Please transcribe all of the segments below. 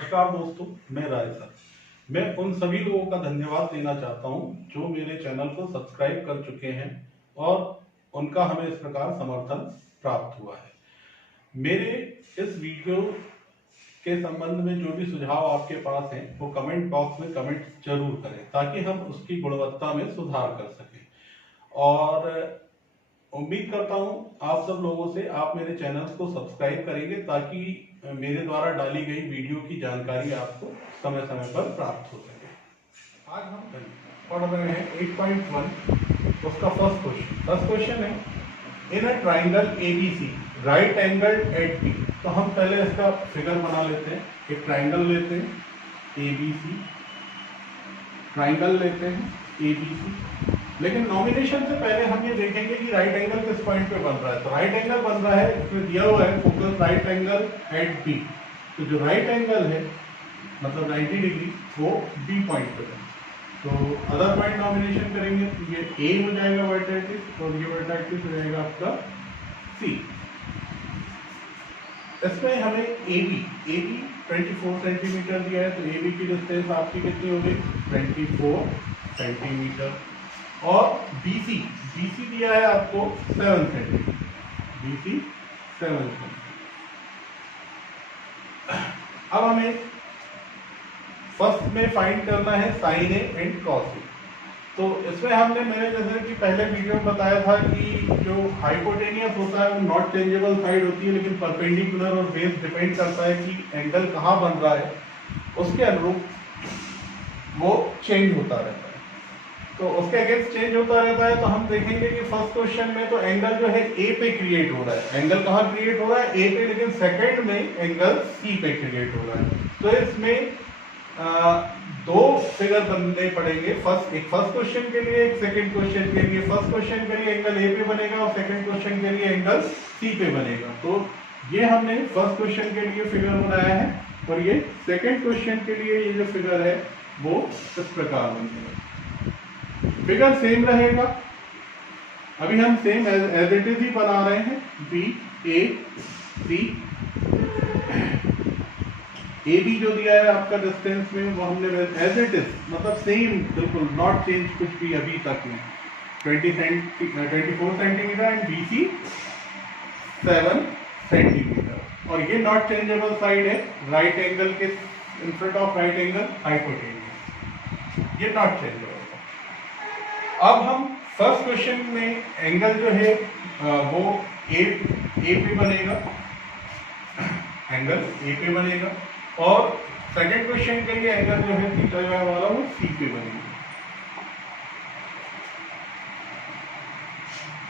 नमस्कार दोस्तों, मैं राय सर। मैं उन सभी लोगों का धन्यवाद देना चाहता हूं जो मेरे चैनल को सब्सक्राइब कर चुके हैं और उनका हमें इस प्रकार समर्थन प्राप्त हुआ है। मेरे इस वीडियो के संबंध में जो भी सुझाव आपके पास हैं वो कमेंट बॉक्स में कमेंट जरूर करें ताकि हम उसकी गुणवत्ता में सुधार कर सकें। और उम्मीद करता हूं आप सब लोगों से आप मेरे चैनल को सब्सक्राइब करेंगे ताकि मेरे द्वारा डाली गई वीडियो की जानकारी आपको समय समय पर प्राप्त हो सके। आज हम पढ़ रहे हैं 8.1 उसका फर्स्ट क्वेश्चन है in a triangle ABC right angle at B. तो हम पहले इसका फिगर बना लेते हैं। एक ट्राइंगल लेते हैं एबीसी, ट्राइंगल लेते हैं एबीसी, लेकिन नॉमिनेशन से पहले हम ये देखेंगे कि राइट एंगल किस पॉइंट पे बन रहा है। तो राइट एंगल बन रहा है, इसमें दिया हुआ है focus right angle at B. तो जो राइट एंगल है मतलब 90 डिग्री वो बी पॉइंट पे है। तो अदर पॉइंट नॉमिनेशन करेंगे तो ये ए हो जाएगा वर्टेक्सिस और ये वर्टेक्सिस हो जाएगा आपका सी। इसमें हमें ए बी 24 सेंटीमीटर दिया है, तो ए बी की डिस्टेंस आपकी कितनी होगी 24 सेंटीमीटर। और BC दिया है आपको 7 सेंटीमीटर, BC 7 सेंटीमीटर। अब हमें फर्स्ट में फाइंड करना है sign A and cos A. तो इसमें मैंने जैसे कि पहले वीडियो में बताया था कि जो हाइपोटेनियस होता है वो नॉट चेंजेबल साइड होती है, लेकिन परपेंडिकुलर और बेस डिपेंड करता है कि एंगल कहाँ बन रहा है, उसके अनुरूप वो चेंज होता रहता है। तो उसके अगेंस्ट चेंज होता रहता है। तो हम देखेंगे कि फर्स्ट क्वेश्चन में तो एंगल जो है ए पे क्रिएट हो रहा है। एंगल कहाँ क्रिएट हो रहा है? ए पे, लेकिन सेकंड में एंगल सी पे क्रिएट हो रहा है। तो इसमें दो फिगर बनने पड़ेंगे, एक फर्स्ट क्वेश्चन के लिए, एक सेकंड क्वेश्चन के लिए। फर्स्ट क्वेश्चन के लिए एंगल ए पे बनेगा और सेकंड क्वेश्चन के लिए एंगल सी पे बनेगा। तो ये हमने फर्स्ट क्वेश्चन के लिए फिगर बनाया है और ये सेकंड क्वेश्चन के लिए ये जो फिगर है वो इस प्रकार बनेगा। फिगर सेम रहेगा, अभी हम सेम एज इट इज ही बना रहे हैं। B A C, A B जो दिया है आपका डिस्टेंस में वो हमने एज इट इज मतलब सेम बिल्कुल नॉट चेंज कुछ भी अभी तक में 24 सेंटीमीटर एंड BC 7 सेंटीमीटर। और ये नॉट चेंजेबल साइड है राइट एंगल के in front of right angle hypotenuse, ये नॉट चेंजेबल। अब हम फर्स्ट क्वेश्चन में एंगल जो है वो ए पे बनेगा, एंगल ए पे बनेगा। और सेकंड क्वेश्चन के लिए एंगल जो है थीटा वाला वो सी पे बनेगा।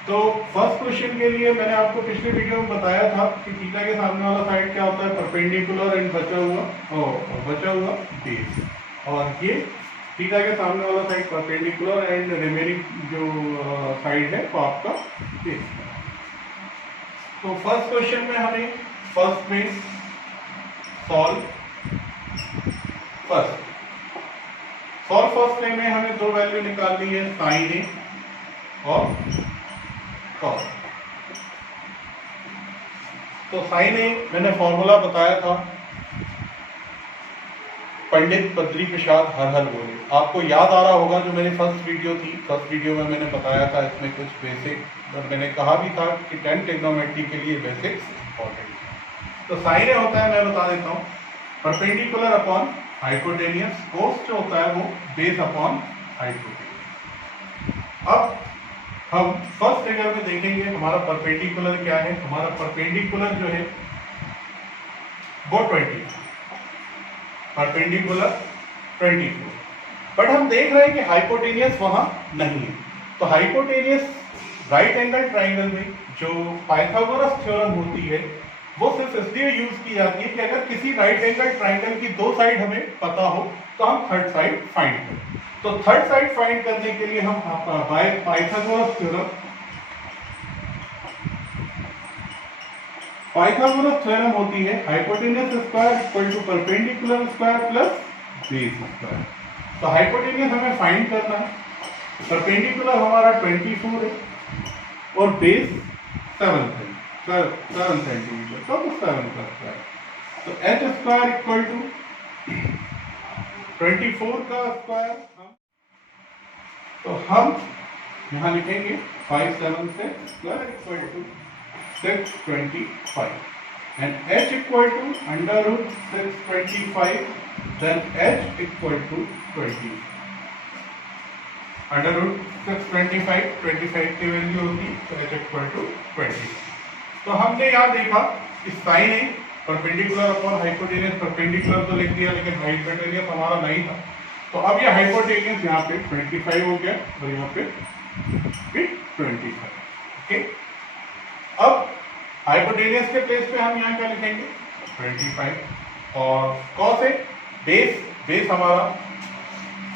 तो फर्स्ट क्वेश्चन के लिए मैंने आपको पिछले वीडियो में बताया था कि थीटा के सामने वाला साइड क्या होता है परपेंडिकुलर एंड बचा हुआ बेस, और ये थीटा के सामने वाला साइड परपेंडिकुलर एंड रिमेनिंग जो साइड है वो आपका बेस। तो फर्स्ट क्वेश्चन में हमें फर्स्ट में सॉल्व फर्स्ट में हमें दो वैल्यू निकालनी है, साइन ए और कॉस। तो साइन ए मैंने फॉर्मूला बताया था, पंडित बद्री प्रसाद हर हर बोले। आपको याद आ रहा होगा जो मेरी फर्स्ट वीडियो थी, फर्स्ट वीडियो में मैंने बताया था इसमें कुछ बेसिक, और मैंने कहा भी था कि 10 ट्रिग्नोमेट्री के लिए बेसिक्स इंपॉर्टेंट है। तो साइन ए होता है, मैं बता देता हूँ, परपेंडिकुलर अपॉन हाइपोटेनियस, कोस जो होता है वो बेस अपॉन हाइपोटेनियस। अब हम फर्स्ट फिगर में देखेंगे हमारा परपेंडिकुलर क्या है। हमारा परपेंडिकुलर जो है वो 24, परपेंडिकुलर 24, बट हम देख रहे हैं कि हाइपोटेनियस वहां नहीं है। तो हाइपोटेनियस राइट एंगल ट्राइंगल में जो पाइथागोरस थ्योरम होती है वो सिर्फ इसलिए यूज की जाती है कि अगर किसी राइट एंगल ट्राइंगल की दो साइड हमें पता हो तो हम थर्ड साइड फाइंड करें। तो थर्ड साइड फाइंड करने के लिए हम पाइथागोरस थ्योरम होती है hypotenuse square equal to perpendicular square plus base square. तो हाइपोटेनियस हमें फाइंड करना है, परपेंडिकुलर हमारा 24 है और बेस 7 सेंटीमीटर, तो 7 प्लस 5। तो h स्क्वायर इक्वल टू 24 का स्क्वायर, तो हम यहाँ लिखेंगे 5 7 से square equal to 625 and h equal to under root 625, then h equal to 20. Under root 625 की वैल्यू होगी तो h इक्वल टू 20। तो हमने यहाँ देखा कि साइन है परपेंडिकुलर अपॉन हाइपोटेनियस, परपेंडिकुलर तो लिख दिया लेकिन हाइपोटेनियस हमारा नहीं था, तो अब ये हाइपोटेनियस यहाँ पे 25 हो गया और यहाँ पे 25। ओके, अब हाइपोटेनियस के प्लेस पे हम यहाँ क्या लिखेंगे 25 और कॉस है बेस हमारा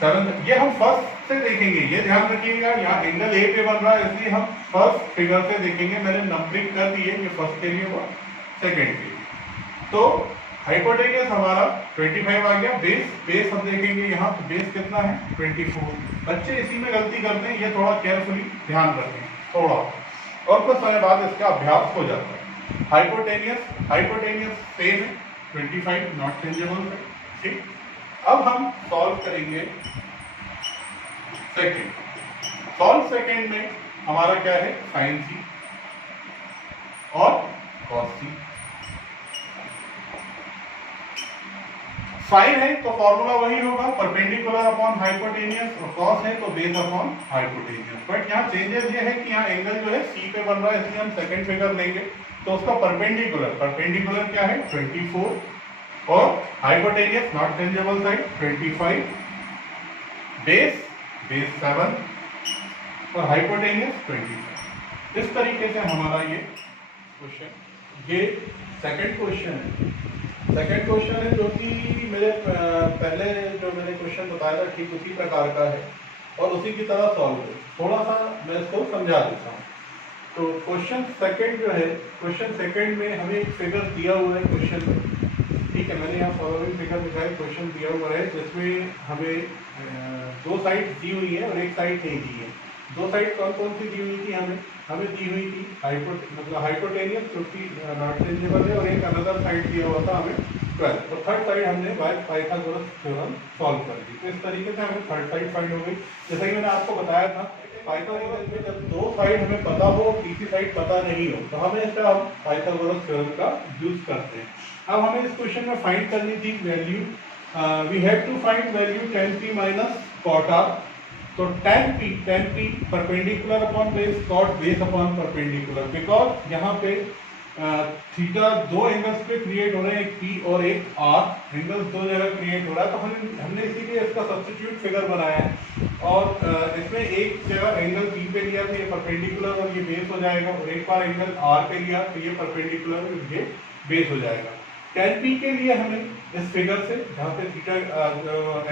7। ये हम फर्स्ट से देखेंगे, ये ध्यान रखिएगा यहाँ एंगल ए पे बन रहा है इसलिए हम फर्स्ट फिगर से देखेंगे। मैंने नंबरिंग कर दी है, ये फर्स्ट के लिए हुआ, सेकंड के लिए। तो हाइपोटेनियस हमारा 25 आ गया, बेस हम देखेंगे यहाँ, तो बेस कितना है 24। बच्चे इसी में गलती करते हैं, ये थोड़ा केयरफुली ध्यान रखें थोड़ा, और कुछ समय बाद इसका अभ्यास हो जाता है। हाइपोटेनियस सेम है 25, नॉट चेंजेबल है। ठीक, अब हम सॉल्व करेंगे सेकंड। सॉल्व सेकंड में हमारा क्या है साइन सी और कॉस सी। साइन है तो फॉर्मूला वही होगा परपेंडिकुलर अपॉन हाइपोटेनियस, और कॉस है तो बेस अपॉन हाइपोटेनियस। बट यहाँ चेंजेस ये है कि यहाँ एंगल जो है सी पे बन रहा है इसलिए हम सेकंड फिगर लेंगे, तो उसका परपेंडिकुलर क्या है 24 और hypotenuse not changeable side 25, base 7 और हाइपोटेनियस 25। इस तरीके से हमारा ये क्वेश्चन, ये सेकंड क्वेश्चन है जो कि मेरे पहले जो मैंने क्वेश्चन बताया था ठीक उसी प्रकार का है और उसी की तरह सॉल्व है। थोड़ा सा मैं इसको समझा देता हूँ। तो क्वेश्चन सेकंड जो है, क्वेश्चन सेकंड में हमें एक फिगर दिया हुआ है क्वेश्चन में, ठीक है, मैंने यहाँ फॉलोइंग फिगर दिखाया, क्वेश्चन दिया हुआ है जिसमें हमें दो साइड दी हुई है और एक साइड नहीं दी है। दो साइड कौन कौन सी दी हुई थी हमें दी हुई थी हाइपोटेनियस जो कि नॉट चेंजेबल है, और एक अनदर साइड दिया हुआ था हमें 12, तो थर्ड साइड हमने बाय पाइथागोरस थ्योरम सॉल्व कर दी। तो इस तरीके से हमें थर्ड साइड फाइंड हो गई। जैसा कि मैंने आपको बताया था पाइथागोरस में जब दो साइड हमें पता हो तीसरी साइड पता नहीं हो तो हमें इसका हम पाइथागोरस थ्योरम का यूज करते हैं। अब हमें इस क्वेश्चन में फाइंड करनी थी value, we have to find value tan p minus cot r। तो tan p perpendicular upon base, cot base upon perpendicular, because यहाँ पे थीटा दो एंगल्स पे क्रिएट हो रहे हैं, एक p और एक r, एंगल्स दो जगह क्रिएट हो रहा है, तो हमने इसीलिए इसका सब्स्टिट्यूट फिगर बनाया है। और इसमें एक जगह एंगल p पे लिया तो ये परपेंडिकुलर और ये बेस हो जाएगा, और एक बार एंगल r पे लिया तो ये परपेंडिकुलर और ये बेस हो जाएगा। tan p के लिए हमें इस फिगर से जहाँ पे थीटा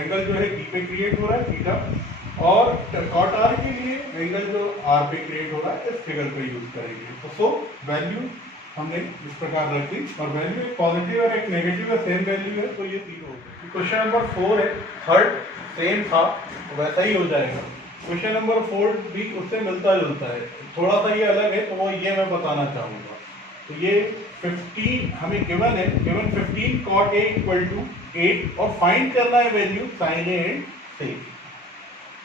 एंगल जो है p पे क्रिएट हो रहा है थीटा, और cot r के लिए एंगल जो r पे क्रिएट हो रहा है इस फिगर को यूज करेंगे। तो सो वैल्यू हमने इस प्रकार रख दी, और वैल्यू एक पॉजिटिव और एक नेगेटिव है, सेम वैल्यू है, तो ये तीन हो गए। क्वेश्चन नंबर 4 है, थर्ड सेम था तो वैसा ही हो जाएगा। क्वेश्चन नंबर 4 भी उससे मिलता जुलता है, थोड़ा सा ये अलग है, तो वो ये मैं बताना चाहूँगा। तो ये 15 हमें गिवन है, given 15 cot a equal to 8 और फाइंड करना है value sin a and c।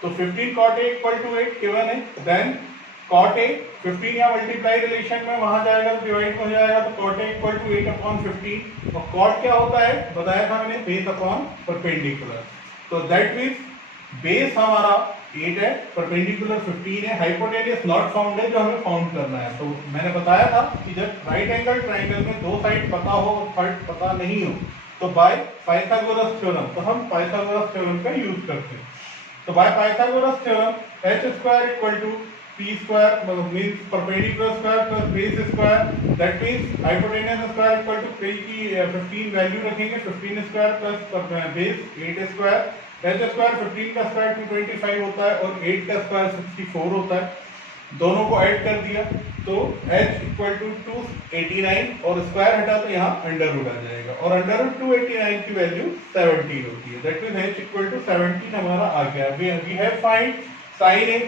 तो 15 cot a equal to 8 given है, देन cot a 15 या मल्टीप्लाई रिलेशन में वहां जाएगा तो डिवाइड हो जाएगा, तो cot a equal to 8 upon 15, और cot क्या होता है बताया था मैंने, बेस अपॉन परपेंडिकुलर। तो दैट मीन्स बेस हमारा 8 है, परपेंडिकुलर 15 है, हाइपोटेनियस नॉट फाउंड है जो हमें फाउंड करना है। तो मैंने बताया था कि जब राइट एंगल ट्राइंगल में दो साइड पता हो और थर्ड पता नहीं हो तो बाय पाइथागोरस थ्योरम, तो हम पाइथागोरस थ्योरम का यूज करते हैं। तो by Pythagoras theorem h square equal to p square means perpendicular square plus base square, that means hypotenuse square equal to p की 15 वैल्यू रखेंगे, 15 square plus base 8 square, h square 15 का square 225 होता है और 8 का स्क्वायर 64 होता है, दोनों को ऐड कर दिया तो h इक्वल टू 289 और स्क्वायर हटा तो यहाँ अंडर रूट आ जाएगा, और अंडर रूट 289 की वैल्यू 17 होती है, that means h equal to 17 हमारा आ गया। We have find sin a,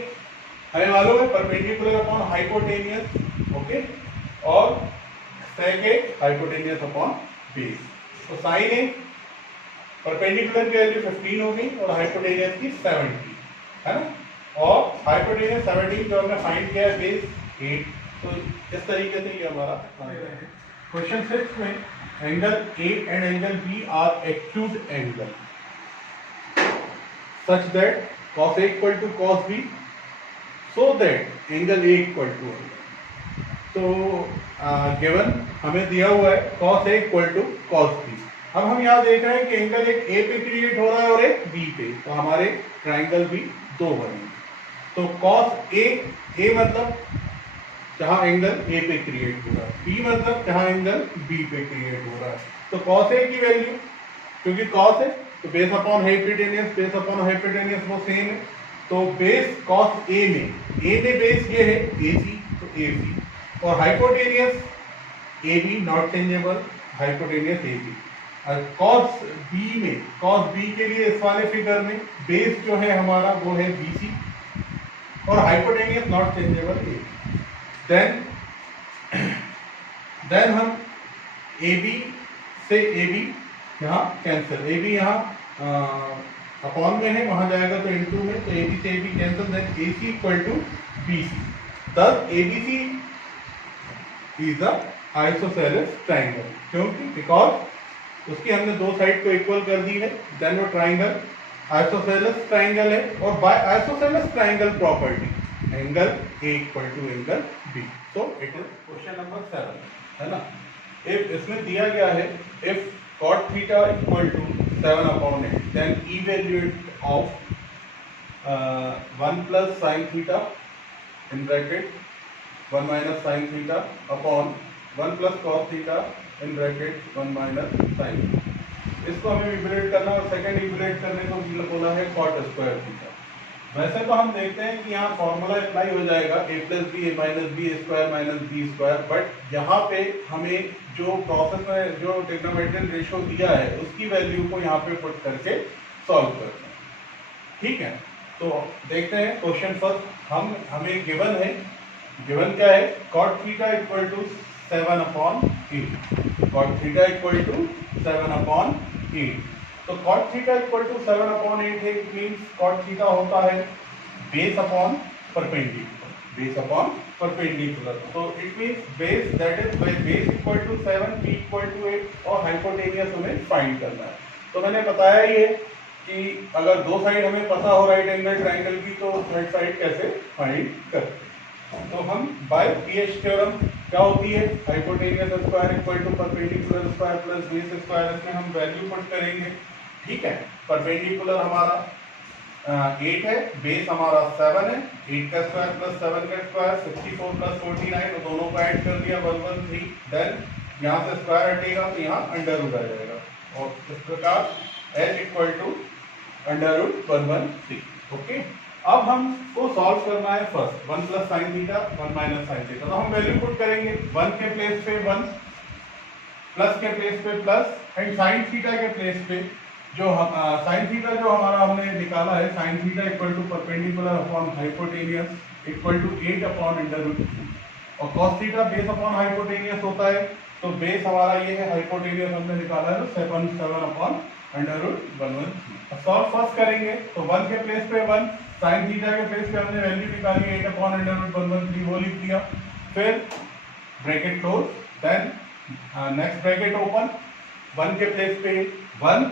हमें मालूम है परपेंडिकुलर अपॉन हाइपोटेनियस, ओके, और sec a hypotenuse upon base. तो sin a परपेंडिकुलर की वैल्यू 15 हो गई और हाइपोटेनियस की 70, है ना। और हाइपोटेनियस 17 जो हमने फाइंड किया है बेस 8। तो इस तरीके से ये हमारा क्वेश्चन 6 में angle A and angle B are acute angle such that cos A equal to cos B so that angle A equal to angle। तो गिवन हमें दिया हुआ है cos A equal to cos B। अब हम यहाँ देख रहे हैं कि एंगल एक A पे क्रिएट हो रहा है और एक B पे, तो हमारे ट्राइंगल भी दो बने। तो cos A मतलब जहां एंगल A पे क्रिएट हो रहा है, B मतलब जहां एंगल B पे क्रिएट हो रहा है। तो cos A की वैल्यू, क्योंकि cos है तो बेस अपॉन हाइपोटेनियस वो सेम है। तो बेस cos A में बेस ये है AC, तो AC, और hypotenuse AB not changeable, hypotenuse AB। और cos B के लिए इस वाले फिगर में बेस जो है हमारा वो है BC और hypotenuse not changeable AB। Then हम AB से AB यहाँ कैंसिल, AB यहाँ अपॉन में है, वहां जाएगा तो इनटू में, तो AB से AB cancel, then AC equal to BC। तब ABC is a isosceles triangle, क्योंकि बिकॉज उसकी हमने दो साइड को इक्वल कर दी है, देन वो ट्राइंगल आइसोसेलेस ट्राइंगल है। और by isosceles triangle property angle A equal to angle B। So it is question number 7, है ना। इफ इसमें दिया गया है if cot theta equal to 7/8, then evaluate of 1 plus sin theta in bracket 1 minus sin theta upon 1 plus cos theta in bracket 1 minus sin। इसको हमें evaluate करना और सेकंड इवैल्यूएट करने को बोला है cot स्क्वायर थीटा। वैसे तो हम देखते हैं कि यहाँ फॉर्मूला अप्लाई हो जाएगा a plus b a minus b square minus b square, but यहाँ पे हमें जो प्रोसेस में जो ट्रिग्नोमेट्रिक रेशियो दिया है उसकी वैल्यू को यहाँ पे पुट करके सॉल्व करते हैं, ठीक है। तो देखते हैं क्वेश्चन फर्स्ट। हमें गिवन है, गिवन क्या है, cot theta equal to 7/8, cot theta equal to 7/8। तो cot थीटा इक्वल टू 7/8 है, इट मींस cot थीटा होता है बेस अपॉन परपेंडिकुलर, तो it means base that is by base equal to 7, b equal to 8 और hypotenuse हमें find करना है। तो मैंने बताया ये कि अगर दो साइड हमें पता हो राइट एंगल ट्राइंगल की, तो थर्ड साइड कैसे फाइंड करते हैं। तो हम बाय पीएच थ्योरम क्या होती है, hypotenuse square equal to perpendicular square plus base square, इसमें हम वैल्यू पुट करेंगे, ठीक है। परपेंडिकुलर हमारा 8 है, बेस हमारा 7 है, 8 का स्क्वायर प्लस 7 का स्क्वायर 64 प्लस 49, तो दोनों को ऐड कर दिया 113। देन यहाँ से स्क्वायर हटेगा तो यहाँ अंडर रूट आ जाएगा, और इस प्रकार h equal to under root 113। Okay, अब हमको सॉल्व करना है first 1 plus sine theta 1 minus sine theta. तो हम वैल्यू पुट करेंगे 1 के प्लेस पे 1, प्लस के प्लेस पे प्लस, एंड साइन थीटा के प्लेस पे जो हम साइन थीटा जो हमारा हमने निकाला है, sine theta equal to perpendicular upon hypotenuse equal to 8 upon under root, और cos theta base upon hypotenuse होता है, तो बेस हमारा ये है, हाइपोटेनियस हमने निकाला है, तो 7 upon under root 113। Solve first करेंगे तो 1 के प्लेस पे 1, साइन थीटा के प्लेस पे हमने वैल्यू निकाली 8 अपॉन अंडर रूट 113 वो लिख दिया, फिर bracket close, then next bracket open, 1 के प्लेस पे 1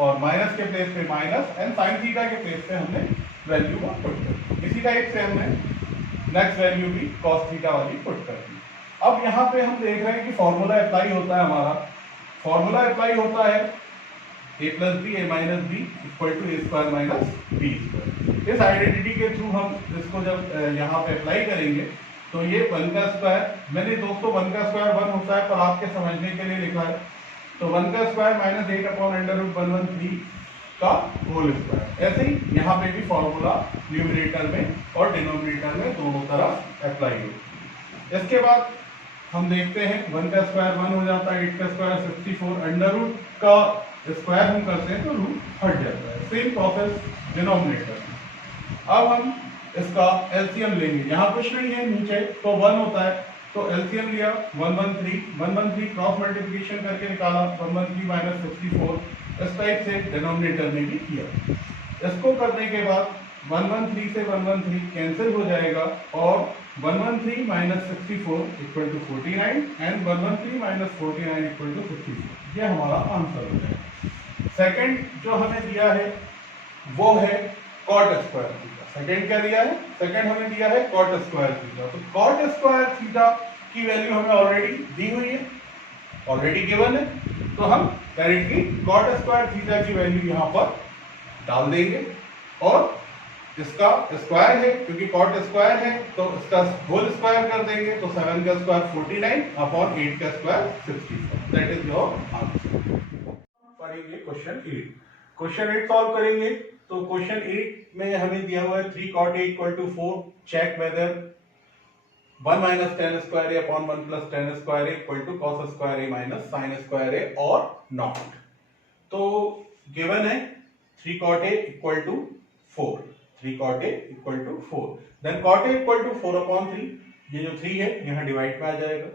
और माइनस के प्लेस पे माइनस, एंड साइन थीटा के प्लेस पे हमने वैल्यू को पुट कर दी। इसी टाइप से हमने नेक्स्ट वैल्यू भी cos थीटा वाली पुट कर दी। अब यहाँ पे हम देख रहे हैं कि फॉर्मूला अप्लाई होता है, हमारा फॉर्मूला अप्लाई होता है a plus b a minus b equal to a square minus b square. इस आइडेंटिटी के थ्रू हम इसको जब यहाँ पे अप्लाई करेंगे तो ये 1 का स्क्वायर, मैंने दोस्तों 1 का स्क्वायर 1 होता है पर आपके समझने के लिए लिखा है, तो 1 का square minus 8 upon under root 113 का होल स्क्वायर। ऐसे ही यहाँ पे भी फॉर्मूला न्यूमरेटर में और डिनोमिनेटर में दोनों तरफ अप्लाई हो। इसके बाद हम देखते हैं 1 का स्क्वायर 1 हो जाता है, 8 का स्क्वायर 64, अंडर रूट का स्क्वायर हम करते हैं तो रूट हट जाता है, सेम प्रोसेस डिनोमिनेटर। अब हम इसका एलसीएम लेंगे, यहाँ कुछ नहीं है नीचे तो 1 होता है, तो एलसीएम लिया 113 क्रॉस मल्टीप्लिकेशन करके निकाला 113 माइनस 64, इस टाइप से डिनोमिनेटर में भी किया। इसको करने के बाद 113 से 113 कैंसिल हो जाएगा और 113 minus 64 equal to 49 and 113 minus 49 equal to 54। ये हमारा आंसर हो जाएगा। सेकंड जो हमें दिया है वो है कॉट स्क्वायर थीटा। सेकंड क्या दिया है? सेकंड हमें दिया है कॉट स्क्वायर थीटा। तो कॉट स्क्वायर थीटा की वैल्यू हमें ऑलरेडी दी हुई है, ऑलरेडी गिवन है, तो हम डायरेक्टली कॉट स्क्वायर थीटा की वैल्यू यहां पर डाल देंगे और इसका स्क्वायर है, क्योंकि कॉट स्क्वायर है तो इसका होल स्क्वायर कर देंगे, तो 7 का स्क्वायर 49 अपॉन 8 का square 64। That is your answer. पढ़ेंगे क्वेश्चन 8। क्वेश्चन 8 सॉल्व करेंगे। तो क्वेश्चन 8 में हमें दिया हुआ है 3 cot a equal to 4, check whether 1 minus tan square a upon 1 plus tan square a equal to cos square a minus sin square a और not. तो गिवन है 3 cot a equal to 4, 3 cot a equal to 4, then cot a equal to 4 upon 3, ये जो 3 है यहाँ divide में आ जाएगा।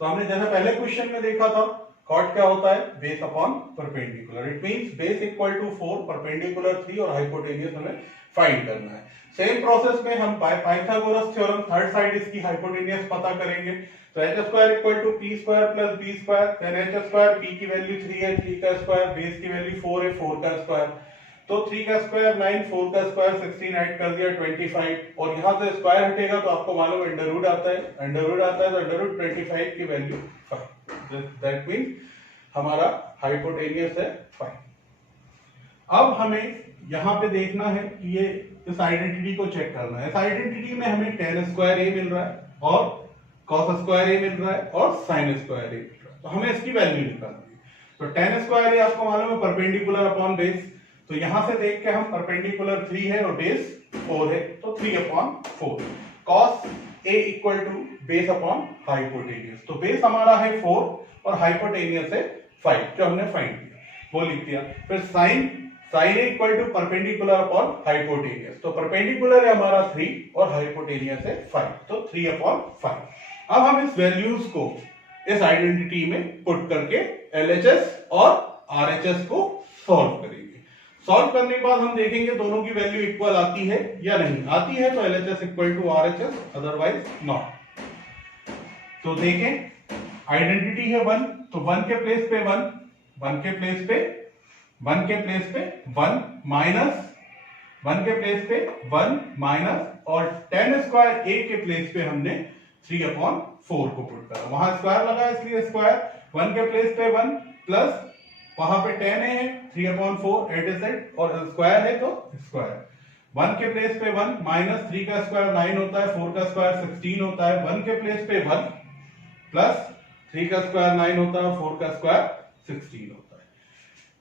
तो हमने जैसे पहले क्वेश्चन में देखा था कॉट क्या होता है? Base upon perpendicular. It means base equal to 4, perpendicular 3 और हाइपोटेन्यूस हमें फाइंड करना है। सेम प्रोसेस में हम पाइथागोरस थ्योरम थर्ड साइड इसकी हाइपोटेन्यूस पता करेंगे। तो h square equal to p square plus b square, then h square p की वैल्यू 3 है, 3 का स्क्वायर, बेस की वैल्यू 4 है, 4 का स्क्वायर, तो 3 का स्क्वायर 9, 4 का स्क्वायर 16, ऐड कर दिया 25, और यहां से स्क्वायर हटेगा तो आपको मालूम अंडर रूट आता है, अंडर रूट आता है तो अंडर रूट 25 की वैल्यू 5। दैट मींस हमारा हाइपोटेन्यूस है 5। अब हमें यहां पे देखना है कि ये इस आइडेंटिटी को चेक करना है। इस आइडेंटिटी में हमें tan स्क्वायर a मिल रहा है और cos स्क्वायर a मिल रहा है और sin स्क्वायर a मिल रहा है, तो हमें इसकी वैल्यू निकालनी है। तो tan स्क्वायर a आपको मालूम है परपेंडिकुलर अपॉन बेस, तो यहां से देख के हम परपेंडिकुलर 3 है और बेस 4 है, तो 3 upon 4। cos a equal to base upon hypotenuse, तो बेस हमारा है 4 और हाइपोटेन्यूस है 5, जो हमने फाइंड किया वो लिख दिया। फिर sin a equal to perpendicular upon hypotenuse, तो परपेंडिकुलर है हमारा 3 और हाइपोटेन्यूस है 5, तो 3 अपॉन 5। अब हम इस वैल्यूज को इस आइडेंटिटी में पुट करके LHS और RHS को सॉल्व करेंगे। सॉल्व करने के बाद हम देखेंगे दोनों की वैल्यू इक्वल आती है या नहीं। आती है तो LHS equal to RHS, otherwise not. तो देखें आइडेंटिटी है 1, तो 1 के प्लेस पे 1, 1 के प्लेस पे 1 के प्लेस पे 1 माइनस 1 के प्लेस पे 1 माइनस, और tan स्क्वायर a के प्लेस पे हमने 3 अपॉन 4 को पुट करा, वहां स्क्वायर लगा इसलिए स्क्वायर, 1 के प्लेस पे 1 प्लस वहां पे tan a है 3 अपॉन 4 एट सेट, और स्क्वायर है तो स्क्वायर, 1 के प्लेस पे 1 माइनस 3 का स्क्वायर 9 होता है, 4 का स्क्वायर 16 होता है, 1 के प्लेस पे 1 प्लस 3 का स्क्वायर 9 होता है, 4 का स्क्वायर 16 होता है।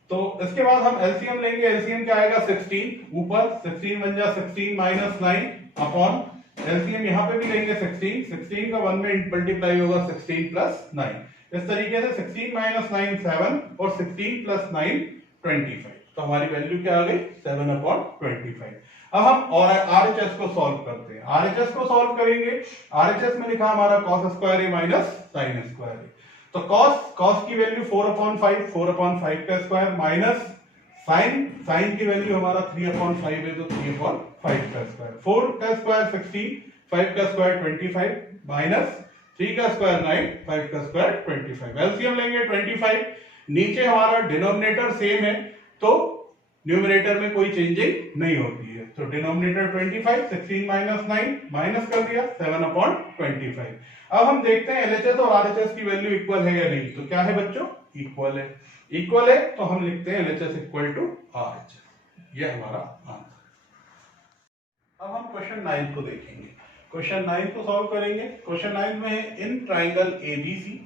तो इसके बाद हम एलसीएम लेंगे। एलसीएम क्या आएगा? 16, ऊपर 16 बन जा 16 माइनस 9 अपॉन एलसीएम यहां पे भी लेंगे 16, 16 का 1 में मल्टीप्लाई होगा 16 प्लस 9, इस तरीके से 16 माइनस 9 7 और 16 प्लस 9 25, तो हमारी वैल्यू क्या आ गई? 7 अपॉन 25। अब हम और RHS को सॉल्व करते हैं। RHS को सॉल्व करेंगे। RHS में लिखा हमारा cos square a minus sin square a, तो cos की वैल्यू 4 अपॉन 5, 4 अपॉन 5 का स्क्वायर माइनस sin की वैल्यू हमारा 3 अपॉन 5 है, तो 3 अपॉन 5 का स्क्वायर, 4 का स्क्वायर 16, 5 का स्क्वायर 25 माइनस 3 का स्क्वायर 9, 5 का स्क्वायर 25। एलसीएम लेंगे 25, नीचे हमारा डिनोमिनेटर सेम है तो न्यूमरेटर में कोई चेंजिंग नहीं होती है, तो डिनोमिनेटर 25, 16 माइनस 9 माइनस कर दिया 7 अपॉन 25। अब हम देखते हैं LHS और RHS की वैल्यू इक्वल है या नहीं। तो क्या है बच्चों? इक्वल है। इक्वल है तो हम लिखते हैं LHS इक्वल टू RHS, ये हमारा आंसर। अब हम क्वेश्चन 9 को देखेंगे। क्वेश्चन 9 को सॉल्व करेंगे। क्वेश्चन 9 में है in triangle ABC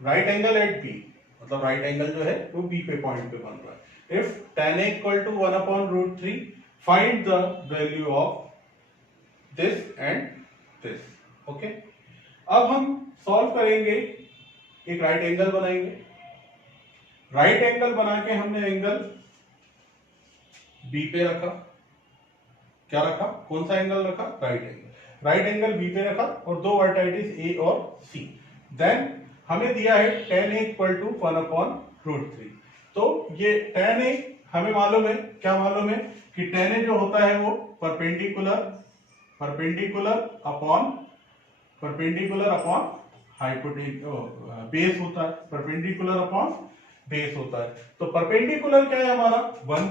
right angle at B, मतलब राइट एंगल जो है वो B पे पॉइंट पे बन रहा है। If tan A equal to 1 upon root 3, find the value of this and this. Okay? अब हम सॉल्व करेंगे, एक राइट एंगल बनाएंगे। राइट एंगल बना के हमने एंगल B पे रखा। क्या रखा? कौन सा एंगल रखा? Right angle. Right angle B पे रखा और दो वर्टाइटिस A और C। देन हमें दिया है tan A equal to 1 upon root 3। तो ये tan A हमें मालूम है, क्या मालूम है कि tan A जो होता है वो परपेंडिकुलर अपॉन बेस होता है, परपेंडिकुलर अपॉन बेस होता है। तो परपेंडिकुलर क्या है हमारा 1,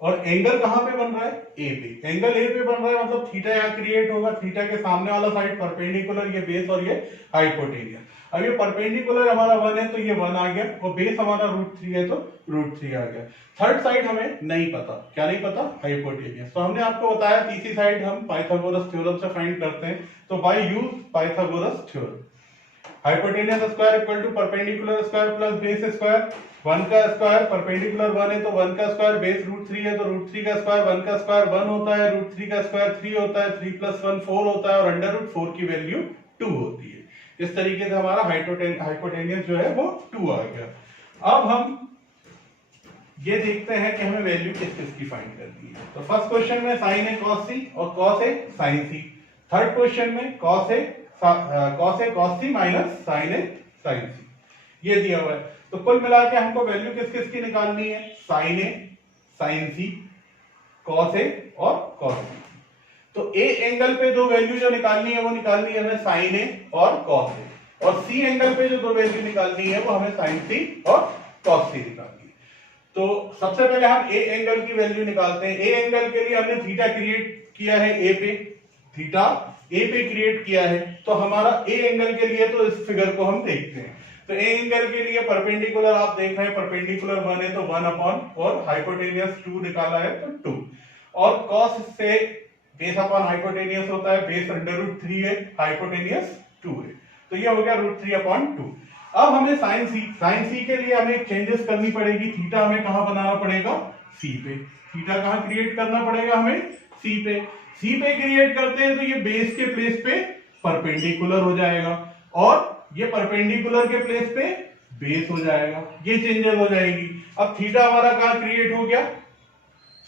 और एंगल कहां पे बन रहा है ए पे, एंगल ए पे बन रहा है मतलब थीटा यहां क्रिएट होगा, थीटा के सामने वाला साइड परपेंडिकुलर, ये बेस और ये हाइपोटेनियस। अब ये परपेंडिकुलर हमारा 1 है तो ये 1 आ गया, और बेस हमारा √3 है तो √3 आ गया। थर्ड साइड हमें नहीं पता, क्या नहीं पता, हाइपोटेनियस। तो हमने आपको बताया तीसरी साइड हम पाइथागोरस थ्योरम से फाइंड करते हैं, तो by use Pythagoras theorem hypotenuse square equal to perpendicular square plus base square, 1 का स्क्वायर परपेंडिकुलर 1 है तो 1 का स्क्वायर, बेस √3 है तो √3 का स्क्वायर, 1 का स्क्वायर 1 होता है, √3 का स्क्वायर 3 होता है, 3 + 1 4 होता है, और √4 की वैल्यू 2 होती है। इस तरीके से हमारा हाइपोटेनियस जो है वो 2 आ गया। अब हम ये देखते हैं कि हमें वैल्यू किस किस की फाइंड करनी है। तो फर्स्ट क्वेश्चन में sin A cos C और cos A sin C, third question में cos A cos C minus sin A sin C, ये दिया हुआ है। तो कुल मिला के हमको वैल्यू किस किस की निकालनी है, sin A sin C cos A और cos C। तो A एंगल पे दो वैल्यू जो निकालनी है वो निकालनी है हमें sin A और cos A, और C एंगल पे जो दो वैल्यू निकालनी है वो हमें sin C और cos C निकालनी है। तो सबसे पहले हम A एंगल की वैल्यू निकालते हैं। A एंगल के लिए हमने थीटा क्रिएट किया है A पे, थीटा A पे क्रिएट किया है, तो हमारा A एंगल के लिए तो इस फिगर को हम देखते हैं। तो A एंगल के लिए परपेंडिकुलर आप देख रहे हैं, परपेंडिकुलर 1 है तो 1 अपॉन, और हाइपोटेनियस 2 निकाला है तो 2, और cos से बेस अपॉन हाइपोटेनियस होता है, बेस √3 है, हाइपोटेनियस 2 है, तो ये हो गया √3/2। अब हमें साइन सी के लिए हमें चेंजेस करनी पड़ेगी, थीटा हमें कहां बनाना पड़ेगा, सी पे, थीटा कहां क्रिएट करना पड़ेगा हमें, सी पे, सी पे क्रिएट करते हैं तो ये बेस के प्लेस पे परपेंडिकुलर हो जाएगा, और ये परपेंडिकुलर के प्लेस पे बेस हो जाएगा, ये चेंजेस हो जाएगी। अब थीटा हमारा कहां क्रिएट हो गया,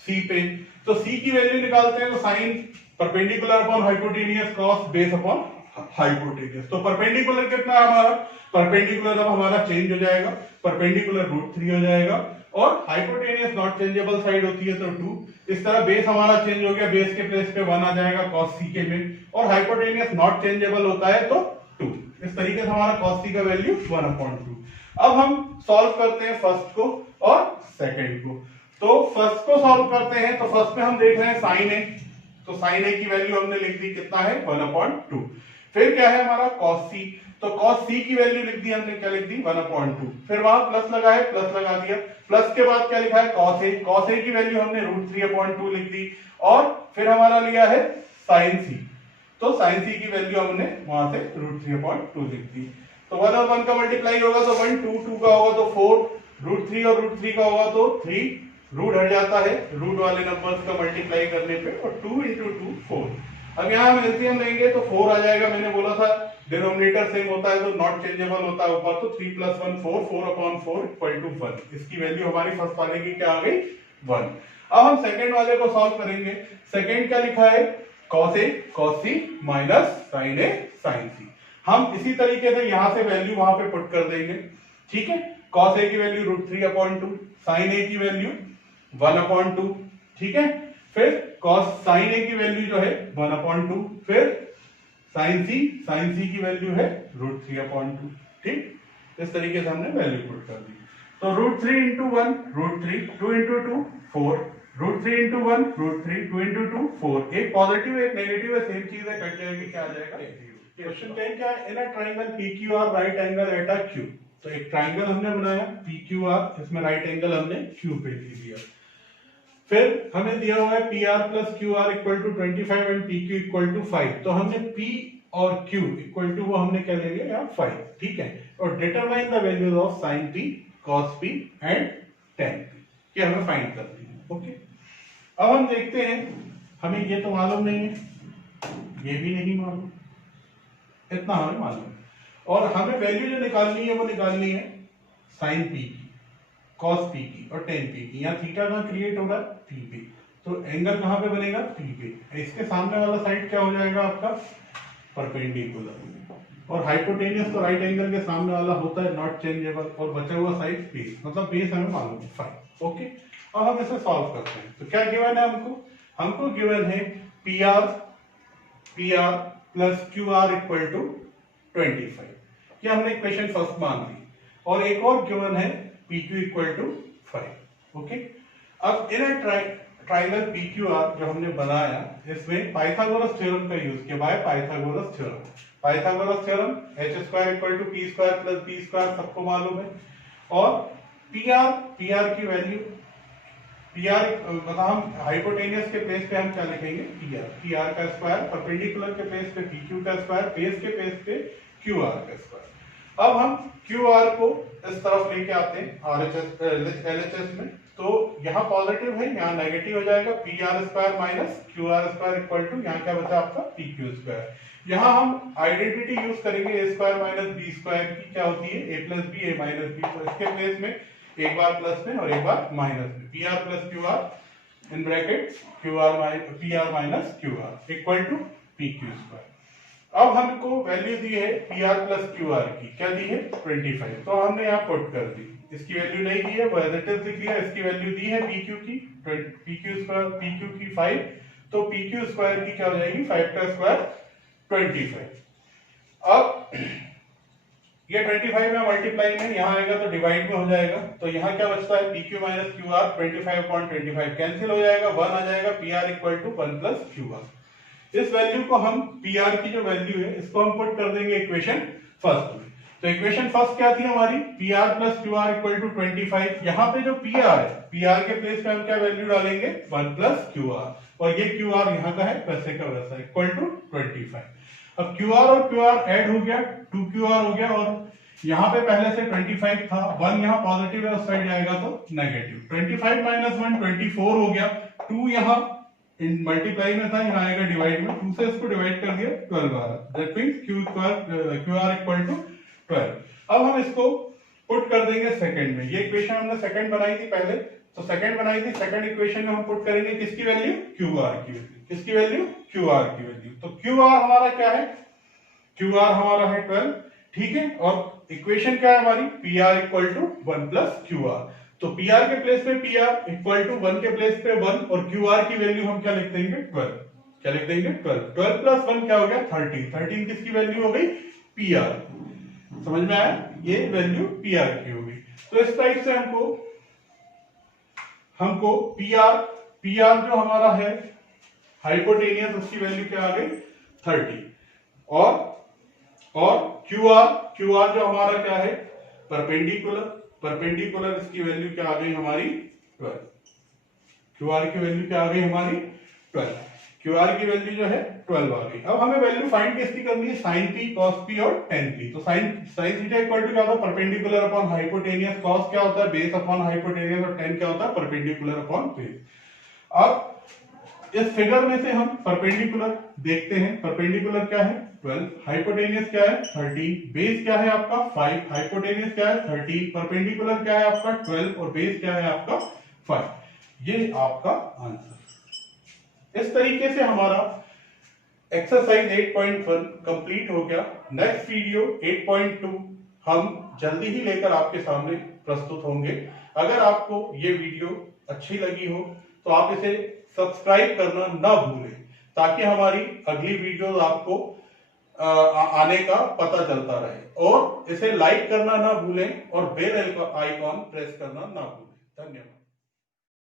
सी पे, तो सी की वैल्यू निकालते हैं, तो sine perpendicular upon hypotenuse cos base upon hypotenuse. तो परपेंडिकुलर कितना है हमारा, परपेंडिकुलर अब हमारा चेंज हो जाएगा, परपेंडिकुलर √3 हो जाएगा, और हाइपोटेनियस नॉट चेंजेबल साइड होती है तो 2। इस तरह बेस हमारा चेंज हो गया, बेस के प्लेस पे 1 आ जाएगा cos c के में, और हाइपोटेनियस नॉट चेंजेबल होता है तो 2। इस तरीके से हमारा cos c का वैल्यू 1/2। अब हम सॉल्व करते हैं फर्स्ट को और सेकंड को। तो फर्स्ट को सॉल्व करते हैं, तो फर्स्ट में हम देख रहे हैं sin A, तो sin A की वैल्यू हमने लिख दी, कितना है 1/2। फिर क्या है हमारा cos C, तो cos C की वैल्यू लिख दी हमने, क्या लिख दी 1/2। फिर वहां प्लस लगा है, प्लस लगा दिया, प्लस के बाद क्या लिखा है cos A की वैल्यू हमने √3/2 लिख दी, और फिर हमारा लिया है sin C, तो sin C की वैल्यू हमने वहां से √3/2 लिख दी। तो 1 और 1 का मल्टीप्लाई होगा तो 1, 2, 2 का होगा तो 4, √3 और √3 का होगा तो 3, रूट हट जाता है रूट वाले नंबर्स का मल्टीप्लाई करने पे, और 2 × 2 4। अब यहाँ हम एलसीएम लेंगे तो 4 आ जाएगा, मैंने बोला था डिनोमिनेटर सेम होता है तो नॉट चेंजेबल होता है ऊपर, तो 3 + 1 4, 4/4 = 1। इसकी वैल्यू हमारी फर्स्ट वाले की क्या आ गई 1। अब हम सेकंड वाले को सॉल्व करेंगे। सेकंड क्या लिखा है, cos A cos C minus sin A sin C। हम इसी तरीके से यहां से वैल्यू वहां पे पुट कर देंगे, ठीक है। cos A की वैल्यू √3/2, sin A की वैल्यू 1/2, ठीक है। फिर cos sin A की वैल्यू जो है 1/2, फिर sin C की वैल्यू है √3/2, ठीक। इस तरीके से हमने वैल्यू पुट कर दी। तो √3 × 1 √3, 2 × 2 4, √3 × 1 √3, 2 × 2 4। एक पॉजिटिव एक नेगेटिव है, सेम चीज है, कट जाएगी, क्या आ जाएगा क्वेश्चन क्या है, in a triangle PQR right angle at a Q। तो एक ट्रायंगल हमने बनाया PQR, इसमें राइट एंगल हमने Q पे ले लिया। फिर हमें दिया हुआ है PR + QR = 25 एंड PQ = 5। तो हमने P और Q = वो हमने क्या ले लिया यहाँ 5, ठीक है। और determine the values of sin P, cos P and tan P, ये हमें फाइंड करनी है, ओके। अब हम देखते हैं, हमें ये तो मालूम नहीं है, ये भी नहीं मालूम, इतना हमें मालूम है, और हमें वैल्यू जो निकालनी है वो निकालनी है sin P की, cos P की और tan P की। यहाँ थीटा कहाँ क्रिएट होगा, P पे, तो एंगल कहाँ पे बनेगा P पे। इसके सामने वाला साइड क्या हो जाएगा आपका परपेंडिकुलर, और हाइपोटेनियस तो राइट एंगल के सामने वाला होता है, नॉट चेंजेबल, और बचा हुआ साइड बेस, मतलब बेस हमें मालूम है 5। ओके, अब हम इसे सॉल्व करते हैं। तो क्या गिवन है हमको गिवन है p r plus q r equal to 25। ये हमने इक्वेशन फर्स्ट मान ली, और एक और गिवन है P Q equal to 5। Okay, अब in triangle P Q R जो हमने बनाया, इसमें पाइथागोरस थ्योरम का यूज किया। By Pythagoras theorem H square equal to P square plus B square सबको मालूम है। और पी आर की वैल्यू मतलब हम हाइपोटेनियस के प्लेस पे हम क्या लिखेंगे, पी आर का स्क्वायर, परपेंडिकुलर के प्लेस पे पी क्यू का स्क्वायर, बेस के प्लेस पे क्यू आर का स्क्वायर। अब हम क्यू आर को इस तरफ लेके आते हैं LHS में, तो यहाँ पॉजिटिव है, यहाँ नेगेटिव हो जाएगा। P r square minus q r square equal to, यहाँ क्या बचा आपका, पी क्यू स्क्वायर। यहाँ हम आइडेंटिटी यूज करेंगे ए स्क्वायर माइनस बी स्क्वायर की, क्या होती है ए plus b, a minus B. तो इसके प्लेस में एक बार प्लस में और एक बार माइनस में, p r plus q r in bracket p r minus q r equal to p q square. अब हमको वैल्यू दी है p r plus q r की, क्या दी है 25, तो हमने यहाँ पुट कर दी। इसकी वैल्यू नहीं दी है, वो एज इट इज लिख दिया। इसकी वैल्यू दी है पी क्यू की, पी क्यू की 5, तो पी क्यू स्क्वायर की क्या हो जाएगी, 5 का स्क्वायर 25। अब ये 25 में मल्टीप्लाई में यहाँ आएगा तो डिवाइड में हो जाएगा, तो यहाँ क्या बचता है, P q minus q r 25/25 cancel हो जाएगा, 1 आ जाएगा। P r equal to 1 plus q r. इस वैल्यू को हम, पी आर की जो वैल्यू है, इसको हम पुट कर देंगे इक्वेशन फर्स्ट में। तो इक्वेशन फर्स्ट क्या थी हमारी, p r plus q r equal to 25। यहाँ पे जो पी आर है, पी आर के प्लेस पे हम क्या वैल्यू डालेंगे, 1 प्लस क्यू आर, और ये क्यू आर यहाँ का है वैसे का वैसा, इक्वल टू 25। अब क्यू आर और क्यू आर ऐड हो गया, 2QR हो गया, और यहाँ पे पहले से 25 था, 1 यहाँ पॉजिटिव है, उस साइड जाएगा तो नेगेटिव। 25 माइनस 1 24 हो गया, 2 यहाँ मल्टीप्लाई में था, यहाँ आएगा डिवाइड में, 2 से इसको डिवाइड कर दिया, 12 आ रहा, that means q r equal to 12। अब हम इसको पुट कर देंगे सेकंड में। ये इक्वेशन हमने सेकंड बनाई थी पहले, तो सेकंड बनाई थी, सेकंड इक्वेशन में हम पुट करेंगे किसकी वैल्यू, क्यू आर की वैल्यू। किसकी वैल्यू, क्यू आर की वैल्यू। तो क्यू आर हमारा क्या है, क्यू आर हमारा है 12, ठीक है। और इक्वेशन क्या है हमारी, p r equal to 1 plus q r. तो पी आर के प्लेस पे पी आर इक्वल टू 1 के प्लेस पे 1, और क्यू आर की वैल्यू हम क्या लिख देंगे, 12। क्या लिख देंगे, 12। 12 प्लस 1 क्या हो गया, 13। 13 किसकी वैल्यू हो गई, पी आर। समझ में आया, ये वैल्यू पी आर की होगी। तो इस टाइप से हमको पी आर जो हमारा है हाइपोटेनियस, उसकी वैल्यू क्या आ गई, 30। और क्यू आर जो हमारा क्या है, परपेंडिकुलर, इसकी वैल्यू क्या आ गई हमारी, 12। क्यू आर की वैल्यू क्या आ गई हमारी, 12। क्यू आर की वैल्यू जो है 12 आ गई। अब हमें वैल्यू फाइंड किसकी करनी है, साइन पी, कॉस पी और टेन पी। तो साइन थीटा इक्वल टू क्या होता है, परपेंडिकुलर अपॉन हाइपोटेनियस। कॉस क्या होता है, बेस अपॉन हाइपोटेनियस, और टेन क्या होता है, परपेंडिकुलर अपॉन बेस। अब इस फिगर में से हम परपेंडिकुलर देखते हैं, परपेंडिकुलर क्या है 12, हाइपोटेनियस क्या है 13, बेस क्या है आपका 5, हाइपोटेनियस क्या है 13, परपेंडिकुलर क्या है आपका 12, और बेस क्या है आपका 5। ये आपका आंसर। इस तरीके से हमारा एक्सरसाइज 8.1 कंप्लीट हो गया। नेक्स्ट वीडियो 8.2 हम जल्दी ही लेकर आपके सामने प्रस्तुत होंगे। अगर आपको ये वीडियो अच्छी लगी हो तो आप इसे सब्सक्राइब करना ना भूलें, ताकि हमारी अगली वीडियोस आपको आने का पता चलता रहे। और इसे लाइक करना ना भूलें और बेल आइकॉन प्रेस करना ना भूलें। धन्यवाद।